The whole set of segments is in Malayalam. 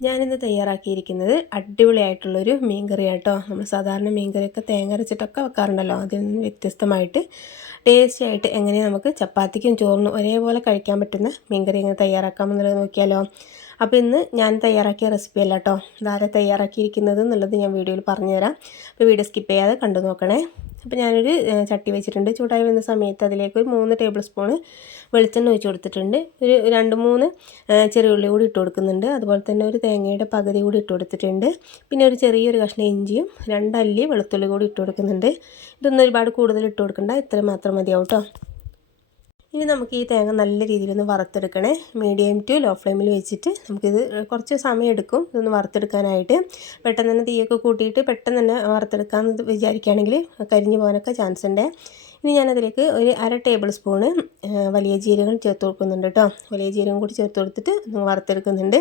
ഞാനിന്ന് തയ്യാറാക്കിയിരിക്കുന്നത് അടിപൊളിയായിട്ടുള്ളൊരു മീൻകറി ആട്ടോ നമ്മൾ സാധാരണ മീൻകറിയൊക്കെ തേങ്ങ അരച്ചിട്ടൊക്കെ വെക്കാറുണ്ടല്ലോ. അതിൽ നിന്ന് വ്യത്യസ്തമായിട്ട് ടേസ്റ്റി ആയിട്ട് എങ്ങനെ നമുക്ക് ചപ്പാത്തിക്കും ചോറിനും ഒരേപോലെ കഴിക്കാൻ പറ്റുന്ന മീൻകറി എങ്ങനെ തയ്യാറാക്കാമെന്നുള്ളത് നോക്കിയാലോ. അപ്പോൾ ഇന്ന് ഞാൻ തയ്യാറാക്കിയ റെസിപ്പി അല്ല കേട്ടോ ഇതാരെ തയ്യാറാക്കിയിരിക്കുന്നത് എന്നുള്ളത് ഞാൻ വീഡിയോയിൽ പറഞ്ഞുതരാം. അപ്പോൾ വീഡിയോ സ്കിപ്പ് ചെയ്യാതെ കണ്ടു നോക്കണേ. അപ്പോൾ ഞാനൊരു ചട്ടി വെച്ചിട്ടുണ്ട്. ചൂടായി വന്ന സമയത്ത് അതിലേക്ക് ഒരു മൂന്ന് ടേബിൾ സ്പൂണ് വെളിച്ചെണ്ണ ഒഴിച്ച് കൊടുത്തിട്ടുണ്ട്. ഒരു രണ്ട് മൂന്ന് ചെറിയ ഉള്ളി കൂടി ഇട്ട് കൊടുക്കുന്നുണ്ട്. അതുപോലെ തന്നെ ഒരു തേങ്ങയുടെ പകുതി കൂടി ഇട്ട് കൊടുത്തിട്ടുണ്ട്. പിന്നെ ഒരു ചെറിയൊരു കഷ്ണം ഇഞ്ചിയും രണ്ടല്ലി വെളുത്തുള്ളി കൂടി ഇട്ട് കൊടുക്കുന്നുണ്ട്. ഇതൊന്നും ഒരുപാട് കൂടുതൽ ഇട്ട് കൊടുക്കണ്ട. ഇത്ര മാത്രം മതിയാവും കേട്ടോ ഇനി നമുക്ക് ഈ തേങ്ങ നല്ല രീതിയിൽ ഒന്ന് വറുത്തെടുക്കണേ. മീഡിയം ടു ലോ ഫ്ലെയിമിൽ വെച്ചിട്ട് നമുക്കിത് കുറച്ച് സമയം എടുക്കും ഇതൊന്ന് വറുത്തെടുക്കാനായിട്ട്. പെട്ടെന്ന് തന്നെ തീയൊക്കെ കൂട്ടിയിട്ട് പെട്ടെന്ന് തന്നെ വറുത്തെടുക്കാമെന്ന് വിചാരിക്കുകയാണെങ്കിൽ കരിഞ്ഞു പോകാനൊക്കെ ചാൻസ് ഉണ്ട്. ഇനി ഞാനതിലേക്ക് ഒരു അര ടേബിൾ സ്പൂണ് വലിയ ജീരകം ചേർത്ത് കൊടുക്കുന്നുണ്ട് കേട്ടോ വലിയ ജീരകം കൂടി ചേർത്ത് കൊടുത്തിട്ട് വറുത്തെടുക്കുന്നുണ്ട്.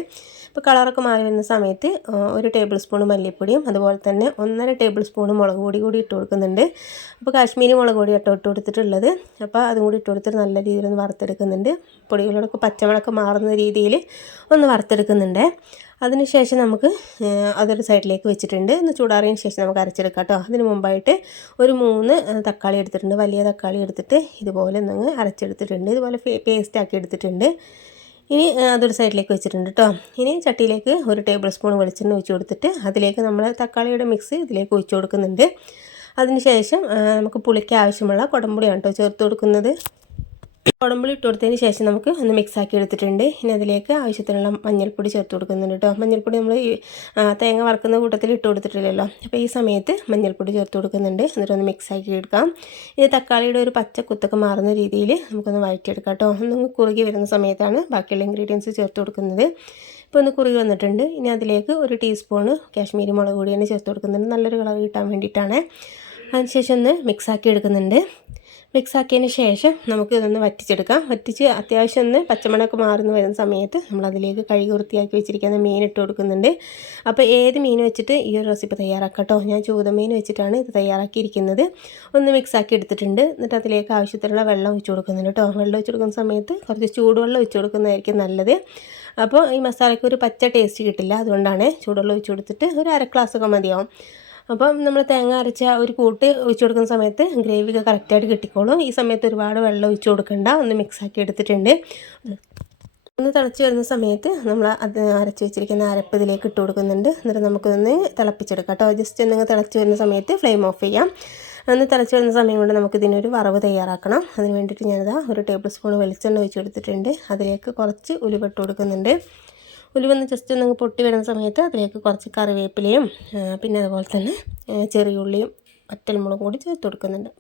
ഇപ്പോൾ കളറൊക്കെ മാറി വരുന്ന സമയത്ത് ഒരു ടേബിൾ സ്പൂൺ മല്ലിപ്പൊടിയും അതുപോലെ തന്നെ ഒന്നര ടേബിൾ സ്പൂൺ മുളക് പൊടി കൂടി ഇട്ട് കൊടുക്കുന്നുണ്ട്. അപ്പോൾ കാശ്മീരി മുളക് പൊടി ഇട്ട് ഇട്ട് കൊടുത്തിട്ടുള്ളത്. അപ്പോൾ അതും കൂടി ഇട്ട് കൊടുത്തിട്ട് നല്ല രീതിയിൽ ഒന്ന് വറുത്തെടുക്കുന്നുണ്ട്. പൊടികളോടൊക്കെ പച്ചമുളക് മാറുന്ന രീതിയിൽ ഒന്ന് വറുത്തെടുക്കുന്നുണ്ട്. അതിനുശേഷം നമുക്ക് അതൊരു സൈഡിലേക്ക് വെച്ചിട്ടുണ്ട്. ഒന്ന് ചൂടാറിയതിന് ശേഷം നമുക്ക് അരച്ചെടുക്കാം കേട്ടോ. അതിന് മുമ്പായിട്ട് ഒരു മൂന്ന് തക്കാളി എടുത്തിട്ടുണ്ട്. വലിയ തക്കാളി എടുത്തിട്ട് ഇതുപോലെ ഒന്ന് അരച്ചെടുത്തിട്ടുണ്ട്. ഇതുപോലെ പേസ്റ്റ് ആക്കി എടുത്തിട്ടുണ്ട്. ഇനി അതൊരു സൈഡിലേക്ക് വെച്ചിട്ടുണ്ട് കേട്ടോ. ഇനി ചട്ടിയിലേക്ക് ഒരു ടേബിൾ സ്പൂൺ വെളിച്ചെണ്ണ ഒഴിച്ചു കൊടുത്തിട്ട് അതിലേക്ക് നമ്മൾ തക്കാളിയുടെ മിക്സ് ഇതിലേക്ക് ഒഴിച്ചു കൊടുക്കുന്നുണ്ട്. അതിനുശേഷം നമുക്ക് പുളിക്ക് ആവശ്യമുള്ള കുടംപുളിയാണ് കേട്ടോ ചേർത്ത് കൊടുക്കുന്നത്. കുടമ്പുളി ഇട്ട് കൊടുത്തതിന് ശേഷം നമുക്ക് ഒന്ന് മിക്സ് ആക്കി എടുത്തിട്ടുണ്ട്. ഇനി അതിലേക്ക് ആവശ്യത്തിനുള്ള മഞ്ഞൾപ്പൊടി ചേർത്ത് കൊടുക്കുന്നുണ്ട് കേട്ടോ. മഞ്ഞൾപ്പൊടി നമ്മൾ തേങ്ങ വറക്കുന്ന കൂട്ടത്തിൽ ഇട്ട് കൊടുത്തിട്ടില്ലല്ലോ. അപ്പോൾ ഈ സമയത്ത് മഞ്ഞൾപ്പൊടി ചേർത്ത് കൊടുക്കുന്നുണ്ട്. എന്നിട്ടൊന്ന് മിക്സ് ആക്കി എടുക്കാം. ഇനി തക്കാളിയുടെ ഒരു പച്ച കുത്തൊക്കെ മാറുന്ന രീതിയിൽ നമുക്കൊന്ന് വഴറ്റിയെടുക്കാം കേട്ടോ. ഒന്ന് കുറുകി വരുന്ന സമയത്താണ് ബാക്കിയുള്ള ഇൻഗ്രീഡിയൻസ് ചേർത്ത് കൊടുക്കുന്നത്. ഇപ്പോൾ ഒന്ന് കുറുകി വന്നിട്ടുണ്ട്. ഇനി അതിലേക്ക് ഒരു ടീസ്പൂണ് കാശ്മീരി മുളക് പൊടിയാണ് ചേർത്ത് കൊടുക്കുന്നുണ്ട് നല്ലൊരു കളർ കിട്ടാൻ വേണ്ടിയിട്ടാണ്. അതിനുശേഷം ഒന്ന് മിക്സ് ആക്കി എടുക്കുന്നുണ്ട്. മിക്സ് ആക്കിയതിന് ശേഷം നമുക്ക് ഇതൊന്ന് വറ്റിച്ചെടുക്കാം. വറ്റിച്ച് അത്യാവശ്യം ഒന്ന് പച്ചമണമൊക്കെ മാറുന്ന വരുന്ന സമയത്ത് നമ്മൾ അതിലേക്ക് കഴുകി വൃത്തിയാക്കി വെച്ചിരിക്കുന്ന മീൻ ഇട്ട് കൊടുക്കുന്നുണ്ട്. അപ്പോൾ ഏത് മീൻ വെച്ചിട്ട് ഈ ഒരു റെസിപ്പി തയ്യാറാക്കാം ഞാൻ ചൂതമീൻ വെച്ചിട്ടാണ് ഇത് തയ്യാറാക്കിയിരിക്കുന്നത്. ഒന്ന് മിക്സ് ആക്കി എടുത്തിട്ടുണ്ട്. എന്നിട്ട് അതിലേക്ക് ആവശ്യത്തിനുള്ള വെള്ളം ഒഴിച്ചു കൊടുക്കുന്നുണ്ട് കേട്ടോ. വെള്ളം ഒഴിച്ചു കൊടുക്കുന്ന സമയത്ത് കുറച്ച് ചൂടുവെള്ളം ഒഴിച്ചു കൊടുക്കുന്നതായിരിക്കും നല്ലത്. അപ്പോൾ ഈ മസാലയ്ക്ക് ഒരു പച്ച ടേസ്റ്റ് കിട്ടില്ല. അതുകൊണ്ടാണ് ചൂടുവെള്ളം ഒഴിച്ചു കൊടുത്തിട്ട് ഒരു അര ഗ്ലാസ്സൊക്കെ മതിയാവും. അപ്പം നമ്മൾ തേങ്ങ അരച്ച ഒരു കൂട്ട് ഒഴിച്ചു കൊടുക്കുന്ന സമയത്ത് ഗ്രേവി ഒക്കെ കറക്റ്റായിട്ട് കിട്ടിക്കോളും. ഈ സമയത്ത് ഒരുപാട് വെള്ളം ഒഴിച്ചു കൊടുക്കണ്ട. ഒന്ന് മിക്സാക്കി എടുത്തിട്ടുണ്ട്. ഒന്ന് തിളച്ച് വരുന്ന സമയത്ത് നമ്മൾ അത് അരച്ച് വെച്ചിരിക്കുന്ന അരപ്പ് ഇതിലേക്ക് ഇട്ട് കൊടുക്കുന്നുണ്ട്. എന്നിട്ട് നമുക്കൊന്ന് തിളപ്പിച്ചെടുക്കാം കേട്ടോ. ജസ്റ്റ് ഒന്ന് തിളച്ച് വരുന്ന സമയത്ത് ഫ്ലെയിം ഓഫ് ചെയ്യാം. അന്ന് തിളച്ച് വരുന്ന സമയം കൊണ്ട് നമുക്ക് ഇതിനൊരു വറവ് തയ്യാറാക്കണം. അതിന് വേണ്ടിയിട്ട് ഞാനിതാ ഒരു ടേബിൾ സ്പൂൺ വെളിച്ചെണ്ണ ഒഴിച്ച് കൊടുത്തിട്ടുണ്ട്. അതിലേക്ക് കുറച്ച് ഉലുവ കൊടുക്കുന്നുണ്ട്. ഉലുവൊന്ന് ജസ്റ്റ് ഒന്ന് പൊട്ടി വരുന്ന സമയത്ത് അതിലേക്ക് കുറച്ച് കറിവേപ്പിലയും പിന്നെ അതുപോലെ തന്നെ ചെറിയ ചെറിയുള്ളിയും വറ്റൽമുളകും കൂടി ചേർത്ത് കൊടുക്കുന്നുണ്ട്.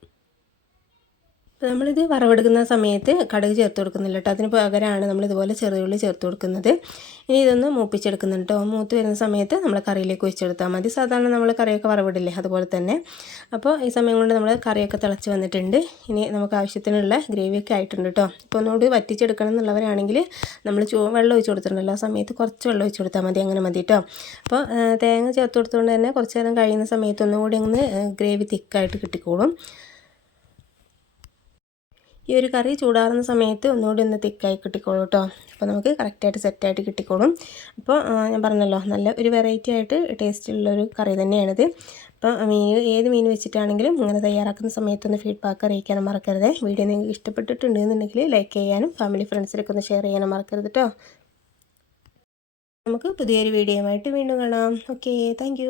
നമ്മളിത് വറവെടുക്കുന്ന സമയത്ത് കടുക് ചേർത്ത് കൊടുക്കുന്നില്ല കേട്ടോ. അതിന് പകരമാണ് നമ്മളിതുപോലെ ചെറുതുള്ളി ചേർത്ത് കൊടുക്കുന്നത്. ഇനി ഇതൊന്ന് മൂപ്പിച്ചെടുക്കുന്നുണ്ട് കേട്ടോ. മൂത്ത് വരുന്ന സമയത്ത് നമ്മൾ കറിയിലേക്ക് ഒഴിച്ചെടുത്താൽ മതി. സാധാരണ നമ്മൾ കറിയൊക്കെ വറവിടില്ലേ അതുപോലെ തന്നെ. അപ്പോൾ ഈ സമയം കൊണ്ട് നമ്മൾ കറിയൊക്കെ തിളച്ച് വന്നിട്ടുണ്ട്. ഇനി നമുക്ക് ആവശ്യത്തിനുള്ള ഗ്രേവിയൊക്കെ ആയിട്ടുണ്ട് കേട്ടോ. ഇപ്പോൾ ഒന്നുകൂടി വറ്റിച്ചെടുക്കണം എന്നുള്ളവരാണെങ്കിൽ നമ്മൾ ചൂ വെള്ളം ഒഴിച്ച് കൊടുത്തിട്ടുണ്ടല്ലോ. ആ സമയത്ത് കുറച്ച് വെള്ളം ഒഴിച്ച് കൊടുത്താൽ മതി. അങ്ങനെ മതി കേട്ടോ. അപ്പോൾ തേങ്ങ ചേർത്ത് കൊടുത്തുകൊണ്ട് തന്നെ കുറച്ച് നേരം കഴിയുന്ന സമയത്ത് ഒന്നുകൂടി അങ്ങ് ഗ്രേവി തിക്കായിട്ട് കിട്ടിക്കോളും. ഈ ഒരു കറി ചൂടാറുന്ന സമയത്ത് ഒന്നുകൂടി ഒന്ന് തിക്കായി കിട്ടിക്കോളും കേട്ടോ അപ്പോൾ നമുക്ക് കറക്റ്റായിട്ട് സെറ്റായിട്ട് കിട്ടിക്കോളും. അപ്പോൾ ഞാൻ പറഞ്ഞല്ലോ നല്ല ഒരു വെറൈറ്റി ആയിട്ട് ടേസ്റ്റുള്ളൊരു കറി തന്നെയാണിത്. അപ്പോൾ മീൻ ഏത് മീൻ വെച്ചിട്ടാണെങ്കിലും ഇങ്ങനെ തയ്യാറാക്കുന്ന സമയത്തൊന്ന് ഫീഡ്ബാക്ക് അറിയിക്കാനും മറക്കരുത്. വീഡിയോ നിങ്ങൾക്ക് ഇഷ്ടപ്പെട്ടിട്ടുണ്ടെന്നുണ്ടെങ്കിൽ ലൈക്ക് ചെയ്യാനും ഫാമിലി ഫ്രണ്ട്സിലൊക്കെ ഒന്ന് ഷെയർ ചെയ്യാനും മറക്കരുത് കേട്ടോ നമുക്ക് പുതിയൊരു വീഡിയോയുമായിട്ട് വീണ്ടും കാണാം. Okay thank